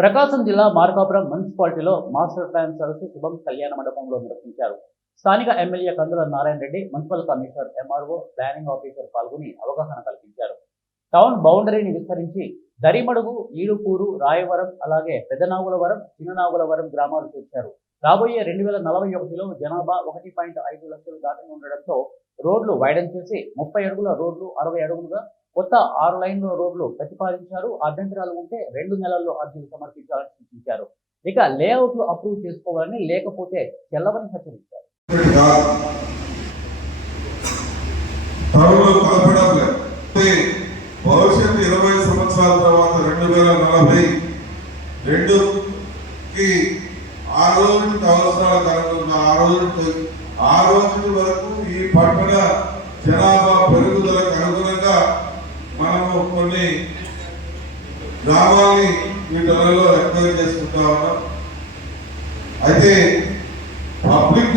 ప్రకాశం జిల్లా మార్కాపురం మున్సిపాలిటీలో master plan సదస్సు శుభం కళ్యాణ మండపంలో నిర్వహించారు. స్థానిక MLA Kandula Narayana Reddy, municipal commissioner, MRO, planning officer పాల్గొని అవగాహన కల్పించారు. టౌన్ బౌండరీని విస్తరించి దరిమడుగు, ఈడుపూరు, రాయవరం, అలాగే పెదనాగులవరం, చిన్ననాగులవరం గ్రామాలు చేర్చారు. రాబోయే 2041లో జనాభా 1.5 లక్షలు దాటి ఉండడంతో రోడ్లు వైడన్ చేసి 30 అడుగుల రోడ్లు 60 అడుగులుగా, కొత్త 6 లైన్ల రోడ్లు ప్రతిపాదించారు. అభ్యంతరాలు ఉంటే 2 నెలల్లో అర్జీలు సమర్పించాలని సూచించారు. ఇక లేఅవుట్లు అప్రూవ్ చేసుకోవాలని, లేకపోతే చెల్లవని హెచ్చరించారు. భవిష్యత్తు 20 సంవత్సరాల తర్వాత 2042కి ఆ రోజు అవసరాలకు అనుగుణంగా ఆ రోజు వరకు ఈ పట్టణ జనాభా పెరుగుదలకు అనుగుణంగా మనము కొన్ని గ్రామాన్ని వీటిలో ఎంక్వైరీ చేసుకుంటా ఉన్నాం. అయితే పబ్లిక్